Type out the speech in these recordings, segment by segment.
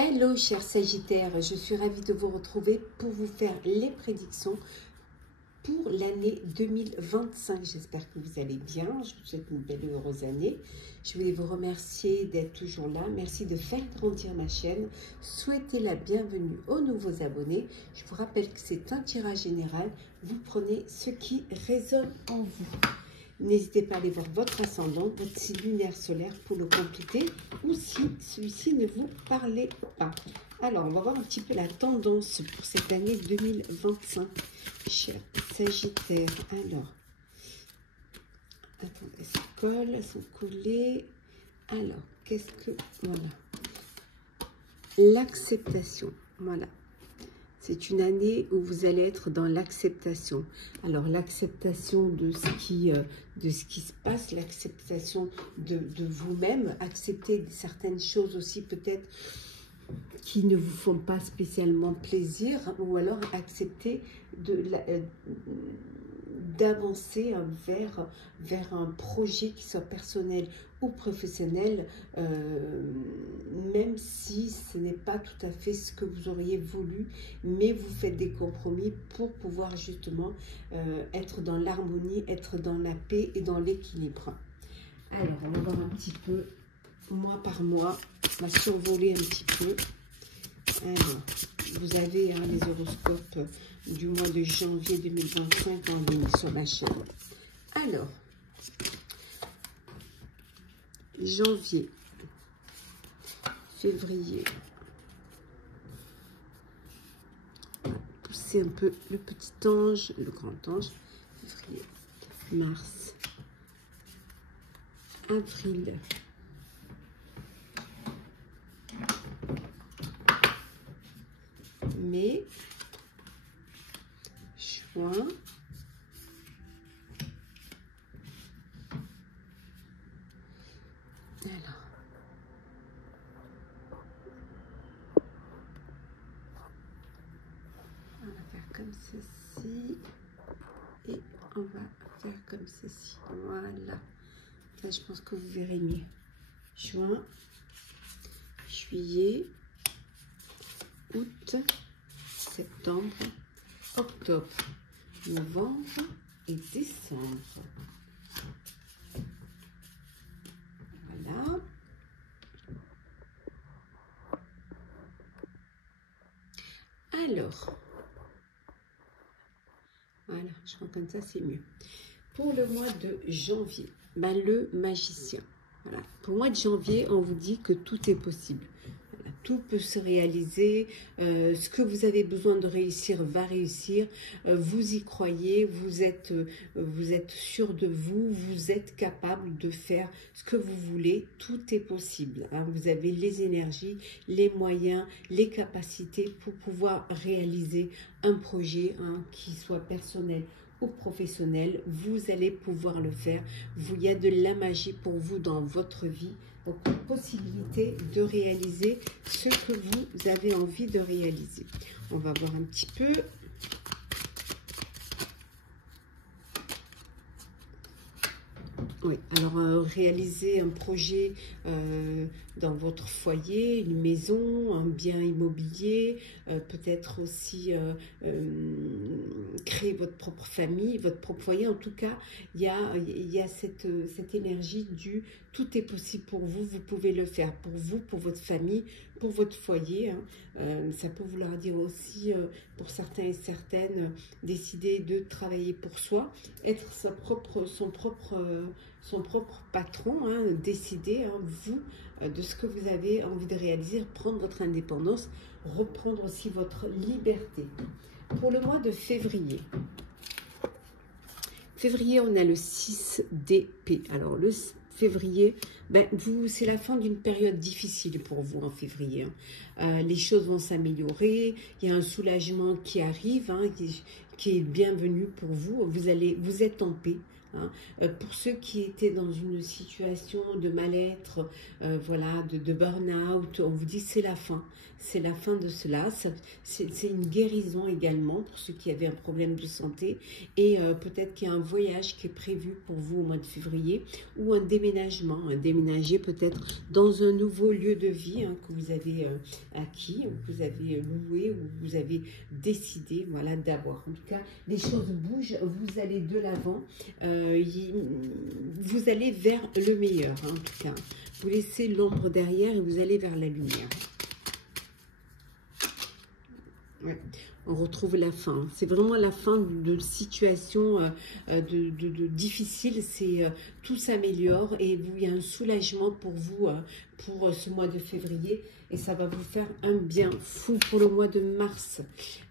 Hello chers Sagittaires, je suis ravie de vous retrouver pour vous faire les prédictions pour l'année 2025. J'espère que vous allez bien, je vous souhaite une belle et heureuse année. Je voulais vous remercier d'être toujours là, merci de faire grandir ma chaîne, souhaitez la bienvenue aux nouveaux abonnés. Je vous rappelle que c'est un tirage général, vous prenez ce qui résonne en vous. N'hésitez pas à aller voir votre ascendant, votre signe lunaire solaire pour le compléter ou si celui-ci ne vous parlait pas. Alors, on va voir un petit peu la tendance pour cette année 2025, chers Sagittaires. Alors, attendez, ça colle, elles sont collées. Alors, qu'est-ce que... Voilà. L'acceptation, voilà. C'est une année où vous allez être dans l'acceptation. Alors, l'acceptation de ce qui se passe, l'acceptation de vous-même, accepter certaines choses aussi peut-être qui ne vous font pas spécialement plaisir, ou alors accepter d'avancer vers un projet qui soit personnel ou professionnel, même si ce n'est pas tout à fait ce que vous auriez voulu, mais vous faites des compromis pour pouvoir justement être dans l'harmonie, être dans la paix et dans l'équilibre. Alors, on va voir un petit peu, mois par mois, on va survoler un petit peu. Alors, vous avez les horoscopes du mois de janvier 2025 en ligne sur ma chaîne. Alors, janvier, février, on va pousser un peu le petit ange, le grand ange, février, mars, avril, mai, juin, alors, on va faire comme ceci et on va faire comme ceci, voilà. Là, je pense que vous verrez mieux. Juin, juillet, août, septembre, octobre, novembre et décembre. Voilà. Alors, voilà, je crois comme ça c'est mieux. Pour le mois de janvier, le magicien. Voilà. Pour le mois de janvier, on vous dit que tout est possible. Voilà. Tout peut se réaliser. Ce que vous avez besoin de réussir va réussir. Vous y croyez. Vous êtes sûr de vous. Vous êtes capable de faire ce que vous voulez. Tout est possible. Hein. Vous avez les énergies, les moyens, les capacités pour pouvoir réaliser un projet qui soit personnel ou professionnel, vous allez pouvoir le faire. Il y a de la magie pour vous dans votre vie. Donc, possibilité de réaliser ce que vous avez envie de réaliser. On va voir un petit peu. Oui, alors réaliser un projet dans votre foyer, une maison, un bien immobilier, peut-être aussi créer votre propre famille, votre propre foyer. En tout cas, il y a cette énergie du tout est possible pour vous, vous pouvez le faire pour vous, pour votre famille, pour votre foyer. Ça peut vouloir dire aussi, pour certains et certaines, décider de travailler pour soi, être son propre patron, décider, vous, de ce que vous avez envie de réaliser, prendre votre indépendance, reprendre aussi votre liberté. Pour le mois de février, on a le 6 d'épée. Alors, le février, c'est la fin d'une période difficile pour vous en février. Les choses vont s'améliorer, il y a un soulagement qui arrive, qui est bienvenu pour vous. Vous êtes en paix. hein. Pour ceux qui étaient dans une situation de mal-être, voilà, de burn-out, on vous dit c'est la fin. C'est la fin de cela. C'est une guérison également pour ceux qui avaient un problème de santé. Et peut-être qu'il y a un voyage qui est prévu pour vous au mois de février ou un déménagement. Déménager peut-être dans un nouveau lieu de vie, hein, que vous avez acquis, ou que vous avez loué, ou que vous avez décidé, voilà, d'avoir. En tout cas, les choses bougent. Vous allez de l'avant. Vous allez vers le meilleur, hein, en tout cas. Vous laissez l'ombre derrière et vous allez vers la lumière. Ouais. On retrouve la fin. C'est vraiment la fin de situation difficile. C'est tout s'améliore et il y a un soulagement pour vous pour ce mois de février et ça va vous faire un bien fou pour le mois de mars.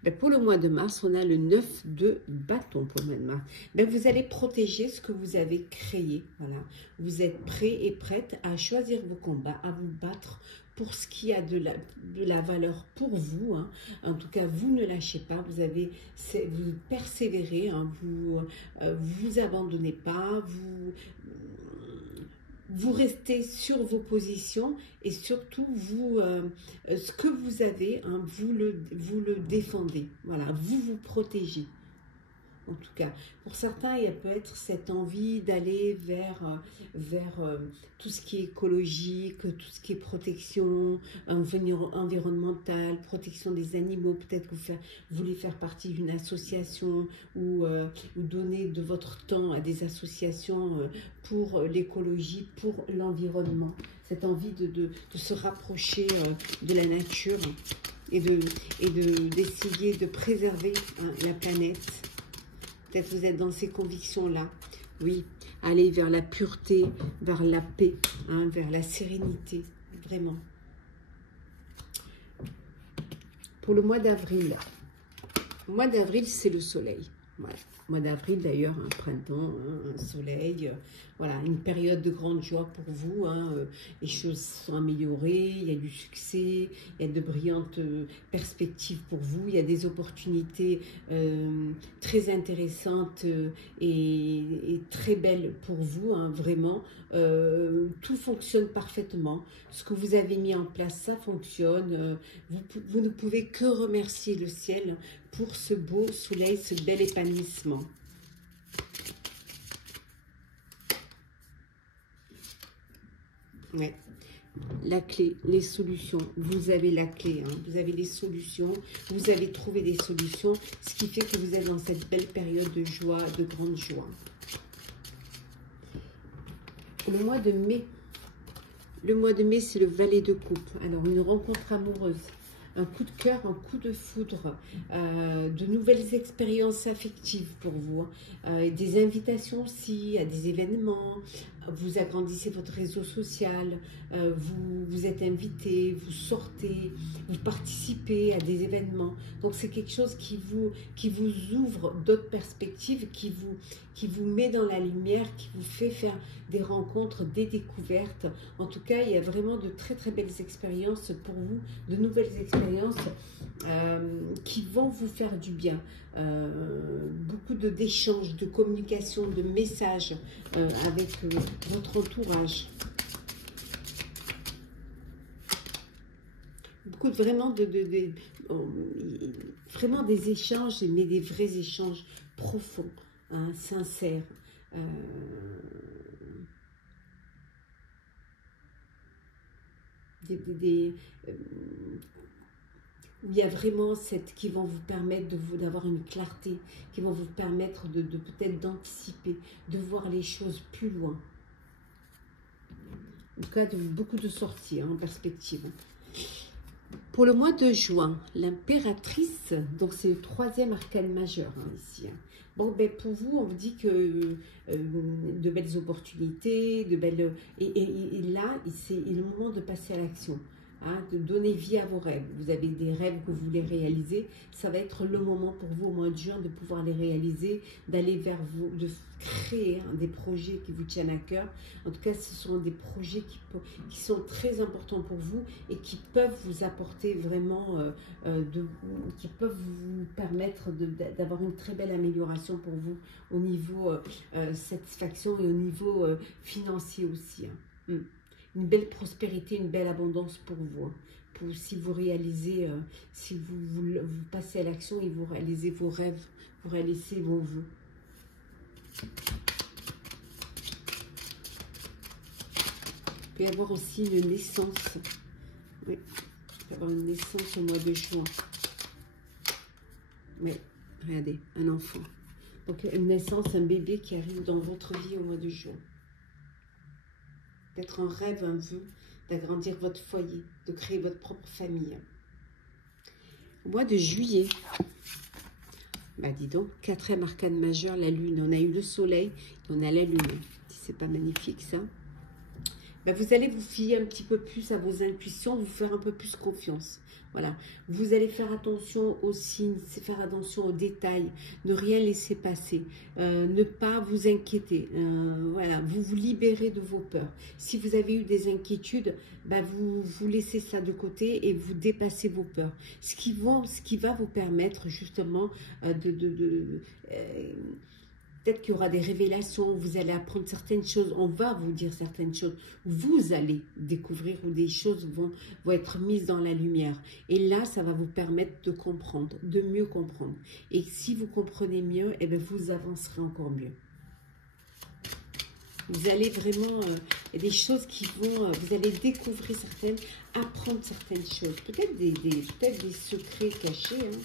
Ben, pour le mois de mars, on a le 9 de bâton pour le mois de mars. Ben, vous allez protéger ce que vous avez créé. Voilà. Vous êtes prêt et prête à choisir vos combats, à vous battre pour ce qui a de la valeur pour vous, hein. En tout cas, vous ne lâchez pas, vous persévérez, hein. Vous abandonnez pas, vous restez sur vos positions et surtout, ce que vous avez, hein, vous le défendez. Voilà, vous vous protégez. En tout cas, pour certains, il y a peut-être cette envie d'aller vers tout ce qui est écologique, tout ce qui est protection environnementale, protection des animaux. Peut-être que vous voulez faire partie d'une association ou donner de votre temps à des associations pour l'écologie, pour l'environnement. Cette envie de se rapprocher de la nature et d'essayer de préserver, hein, la planète. Peut-être vous êtes dans ces convictions-là. Oui, aller vers la pureté, vers la paix, hein, vers la sérénité, vraiment. Pour le mois d'avril, c'est le soleil. Voilà. Mois d'avril d'ailleurs, un printemps, hein, un soleil, voilà, une période de grande joie pour vous, hein, les choses sont améliorées, il y a du succès, il y a de brillantes perspectives pour vous, il y a des opportunités très intéressantes et très belles pour vous, hein, vraiment, tout fonctionne parfaitement, ce que vous avez mis en place, ça fonctionne, vous ne pouvez que remercier le ciel pour ce beau soleil, ce bel épanouissement. Ouais. La clé, les solutions, vous avez la clé, hein, vous avez les solutions, vous avez trouvé des solutions, ce qui fait que vous êtes dans cette belle période de joie, de grande joie. Le mois de mai, c'est le valet de coupe. Alors, une rencontre amoureuse, un coup de cœur, un coup de foudre, de nouvelles expériences affectives pour vous, hein, des invitations aussi à des événements, vous agrandissez votre réseau social, vous êtes invité, vous sortez, vous participez à des événements. Donc c'est quelque chose qui vous ouvre d'autres perspectives, qui vous met dans la lumière, qui vous fait faire des rencontres, des découvertes. En tout cas, il y a vraiment de très très belles expériences pour vous, de nouvelles expériences qui vont vous faire du bien. Beaucoup d'échanges, de communication, de messages avec votre entourage. Beaucoup vraiment vraiment des échanges, mais des vrais échanges profonds, hein, sincères. Il y a vraiment qui vont vous permettre d'avoir une clarté, qui vont vous permettre peut-être d'anticiper, de voir les choses plus loin. En tout cas, beaucoup de sorties, hein, en perspective. Pour le mois de juin, l'impératrice, donc c'est le 3e arcane majeur, hein, ici. Hein. Bon, ben pour vous, on vous dit que de belles opportunités, et là, c'est le moment de passer à l'action. hein, de donner vie à vos rêves. Vous avez des rêves que vous voulez réaliser, ça va être le moment pour vous au mois de juin de pouvoir les réaliser, d'aller vers vous, de créer des projets qui vous tiennent à cœur. En tout cas, ce sont des projets qui sont très importants pour vous et qui peuvent vous apporter vraiment, qui peuvent vous permettre d'avoir une très belle amélioration pour vous au niveau satisfaction et au niveau financier aussi. Une belle prospérité, une belle abondance pour vous. Si vous réalisez, si vous passez à l'action et vous réalisez vos rêves, vous réalisez vos vœux. Il peut y avoir aussi une naissance. Oui, il peut y avoir une naissance au mois de juin. Oui, regardez, un enfant. Donc une naissance, un bébé qui arrive dans votre vie au mois de juin. Peut-être un rêve, un vœu, d'agrandir votre foyer, de créer votre propre famille. Au mois de juillet, bah dis donc, 4e arcane majeur, la lune. On a eu le soleil et on a la lune. C'est pas magnifique ça? Bah, vous allez vous fier un petit peu plus à vos intuitions, vous faire un peu plus confiance. Voilà. Vous allez faire attention aux signes, faire attention aux détails, ne rien laisser passer, ne pas vous inquiéter. Voilà, vous vous libérez de vos peurs. Si vous avez eu des inquiétudes, bah vous laissez ça de côté et vous dépassez vos peurs. Ce qui va vous permettre justement peut-être qu'il y aura des révélations, vous allez apprendre certaines choses, on va vous dire certaines choses, vous allez découvrir où des choses vont être mises dans la lumière. Et là, ça va vous permettre de comprendre, de mieux comprendre. Et si vous comprenez mieux, eh bien, vous avancerez encore mieux. Vous allez vraiment, il y a des choses qui vont, vous allez découvrir certaines, apprendre certaines choses. Peut-être des secrets cachés, hein.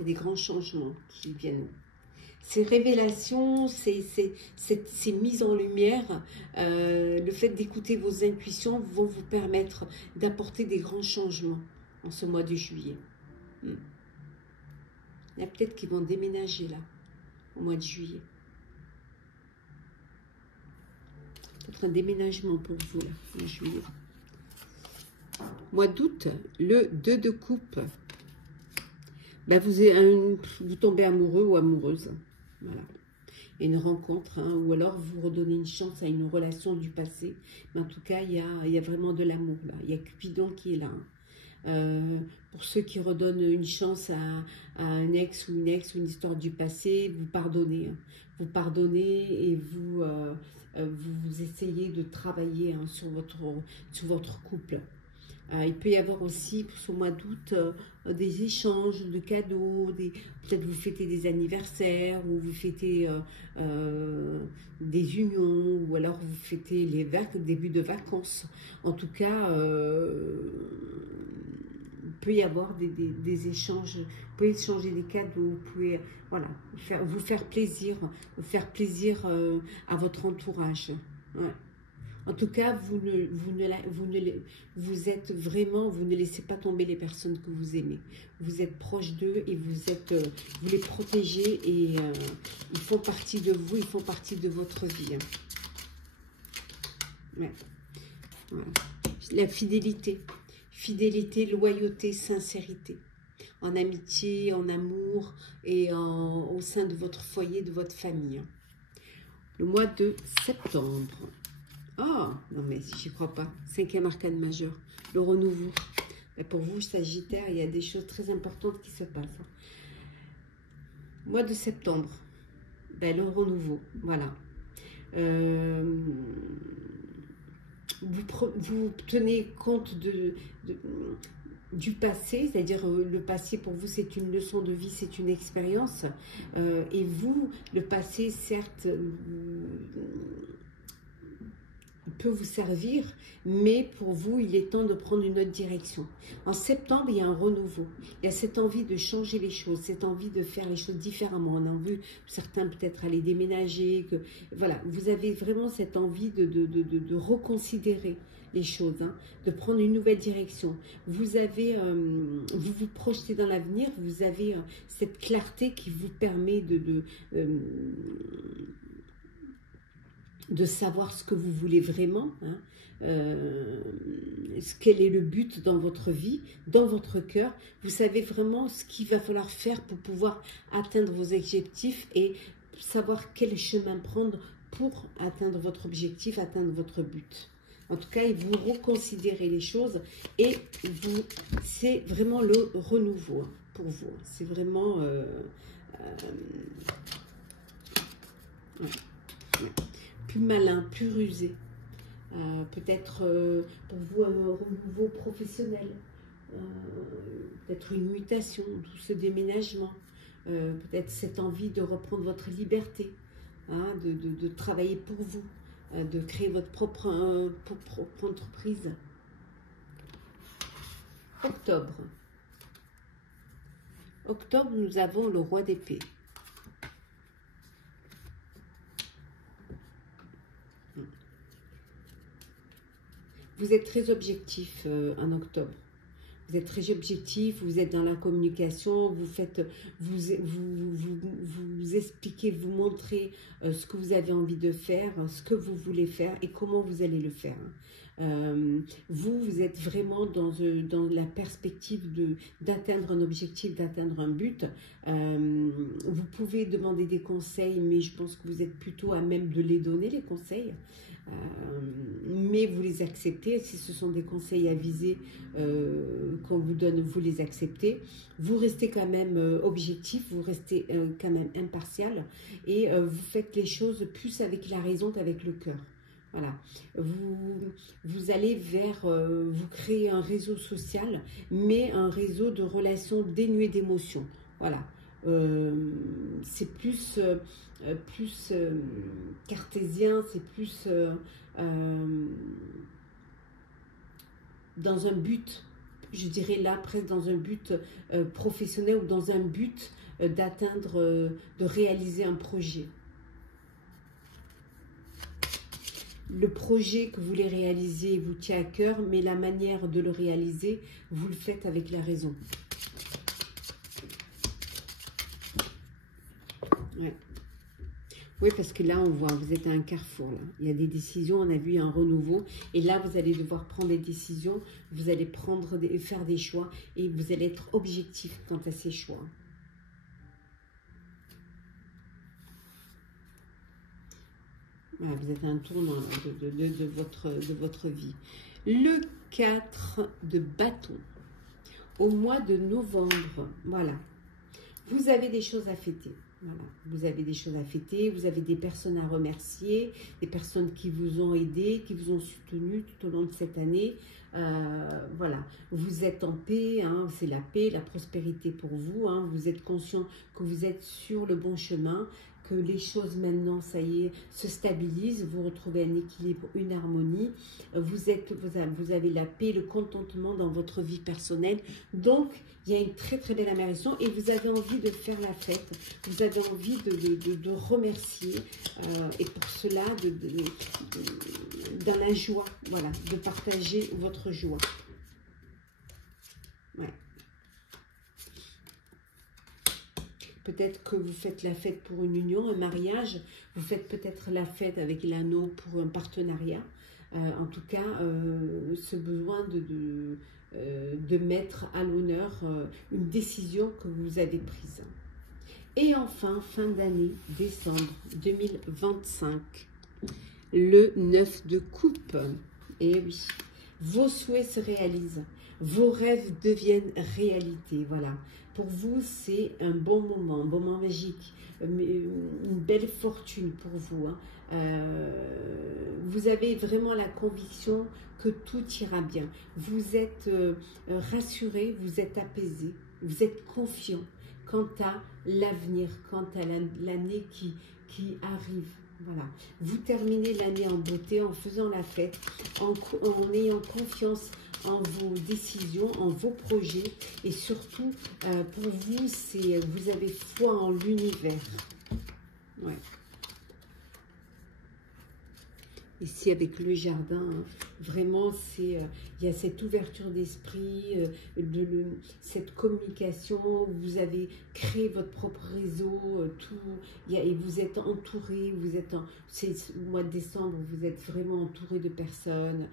Des grands changements qui viennent. Ces révélations, ces mises en lumière, le fait d'écouter vos intuitions vont vous permettre d'apporter des grands changements en ce mois de juillet. Il y a peut-être qui vont déménager là, au mois de juillet. Peut-être un déménagement pour vous là, en juillet. Mois d'août, le 2 de coupe. Ben vous tombez amoureux ou amoureuse. Voilà. Et une rencontre, hein, ou alors vous redonnez une chance à une relation du passé. Mais en tout cas, il y a vraiment de l'amour là. Il y a Cupidon qui est là. Hein. Pour ceux qui redonnent une chance à un ex ou une histoire du passé, vous pardonnez. Hein. Vous pardonnez et vous essayez de travailler hein, sur votre couple. Il peut y avoir aussi, pour ce mois d'août, des échanges de cadeaux, peut-être vous fêtez des anniversaires, ou vous fêtez des unions, ou alors vous fêtez les début de vacances. En tout cas, il peut y avoir des échanges, vous pouvez échanger des cadeaux, vous pouvez voilà, vous faire plaisir à votre entourage. Ouais. En tout cas, vous ne laissez pas tomber les personnes que vous aimez. Vous êtes proche d'eux et vous les protégez et ils font partie de vous, ils font partie de votre vie. Ouais. Voilà. La fidélité. Fidélité, loyauté, sincérité. En amitié, en amour et au sein de votre foyer, de votre famille. Le mois de septembre. Oh, non mais j'y crois pas. 5e arcane majeur, le renouveau. Et pour vous, Sagittaire, il y a des choses très importantes qui se passent. Mois de septembre, ben, le renouveau, voilà. Vous tenez compte du passé, c'est-à-dire le passé pour vous c'est une leçon de vie, c'est une expérience. Et vous, le passé certes... peut vous servir, mais pour vous, il est temps de prendre une autre direction. En septembre, il y a un renouveau. Il y a cette envie de changer les choses, cette envie de faire les choses différemment. On a vu certains peut-être aller déménager. Voilà, vous avez vraiment cette envie de reconsidérer les choses, hein, de prendre une nouvelle direction. Vous avez, vous vous projetez dans l'avenir, vous avez cette clarté qui vous permet de savoir ce que vous voulez vraiment, hein, quel est le but dans votre vie, dans votre cœur. Vous savez vraiment ce qu'il va falloir faire pour pouvoir atteindre vos objectifs et savoir quel chemin prendre pour atteindre votre objectif, atteindre votre but. En tout cas, vous reconsidérez les choses et c'est vraiment le renouveau, hein, pour vous. C'est vraiment... ouais. Plus malin, plus rusé. Peut-être pour vous un renouveau professionnel. Peut-être une mutation, tout ce déménagement. Peut-être cette envie de reprendre votre liberté, hein, de travailler pour vous, de créer votre propre entreprise. Octobre. Octobre, nous avons le roi d'épée. Vous êtes très objectif en octobre. Vous êtes très objectif, vous êtes dans la communication, vous faites, vous expliquez, vous montrez ce que vous avez envie de faire, ce que vous voulez faire et comment vous allez le faire. Vous êtes vraiment dans la perspective d'atteindre un objectif, d'atteindre un but. Vous pouvez demander des conseils, mais je pense que vous êtes plutôt à même de les donner, les conseils. Mais vous les acceptez. Si ce sont des conseils avisés qu'on vous donne, vous les acceptez. Vous restez quand même objectif, vous restez quand même impartial et vous faites les choses plus avec la raison qu'avec le cœur. Voilà, vous allez vers, vous créez un réseau social, mais un réseau de relations dénuées d'émotions. Voilà, c'est plus cartésien, c'est plus dans un but, je dirais là, presque dans un but professionnel ou dans un but d'atteindre, de réaliser un projet. Le projet que vous voulez réaliser vous tient à cœur, mais la manière de le réaliser, vous le faites avec la raison. Ouais. Oui, parce que là, on voit, vous êtes à un carrefour. Là. Il y a des décisions, on a vu un renouveau. Et là, vous allez devoir prendre des décisions, vous allez faire des choix et vous allez être objectif quant à ces choix. Voilà, vous êtes à un tournant de votre vie. Le 4 de bâton. Au mois de novembre, voilà. Vous avez des choses à fêter. Voilà. Vous avez des choses à fêter, vous avez des personnes à remercier, des personnes qui vous ont aidé, qui vous ont soutenu tout au long de cette année. Voilà, vous êtes en paix, hein, c'est la paix, la prospérité pour vous. Hein, vous êtes conscient que vous êtes sur le bon chemin, que les choses maintenant, ça y est, se stabilisent, vous retrouvez un équilibre, une harmonie, vous avez la paix, le contentement dans votre vie personnelle. Donc, il y a une très très belle amélioration et vous avez envie de faire la fête, vous avez envie de remercier et pour cela, dans la joie, voilà, de partager votre joie. Ouais. Peut-être que vous faites la fête pour une union, un mariage. Vous faites peut-être la fête avec l'anneau pour un partenariat. En tout cas, ce besoin de mettre à l'honneur une décision que vous avez prise. Et enfin, fin d'année, décembre 2025, le 9 de coupe. Et oui, vos souhaits se réalisent. Vos rêves deviennent réalité, voilà. Pour vous, c'est un bon moment magique, une belle fortune pour vous. Hein. Vous avez vraiment la conviction que tout ira bien. Vous êtes rassuré, vous êtes apaisé, vous êtes confiant quant à l'avenir, quant à l'année qui arrive. Voilà, vous terminez l'année en beauté, en faisant la fête, en ayant confiance en vos décisions, en vos projets. Et surtout, pour vous, vous avez foi en l'univers. Ouais. Ici, avec le jardin, hein, vraiment, il y a cette ouverture d'esprit, cette communication. Vous avez créé votre propre réseau, et vous êtes entouré. C'est le mois de décembre, vous êtes vraiment entouré de personnes,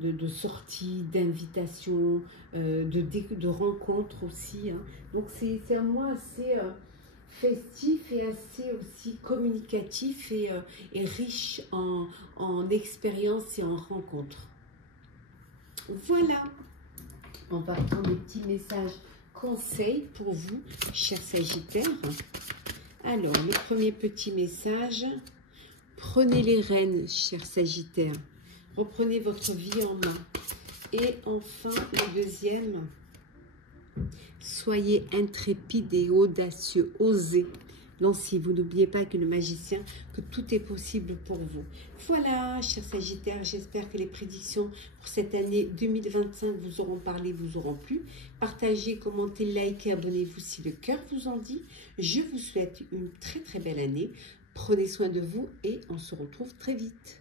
de sorties, d'invitations, de rencontres aussi. Hein. Donc, c'est un mois assez festif et assez aussi communicatif et riche en expériences et en rencontres. Voilà, on va prendre des petits messages conseils pour vous, chers Sagittaires. Alors, le premier petit message, prenez les rênes, chers Sagittaires. Reprenez votre vie en main. Et enfin, le deuxième, soyez intrépide et audacieux, osez. Lancez-vous, n'oubliez pas que le magicien, que tout est possible pour vous. Voilà, chers Sagittaires, j'espère que les prédictions pour cette année 2025 vous auront parlé, vous auront plu. Partagez, commentez, likez, abonnez-vous si le cœur vous en dit. Je vous souhaite une très très belle année. Prenez soin de vous et on se retrouve très vite.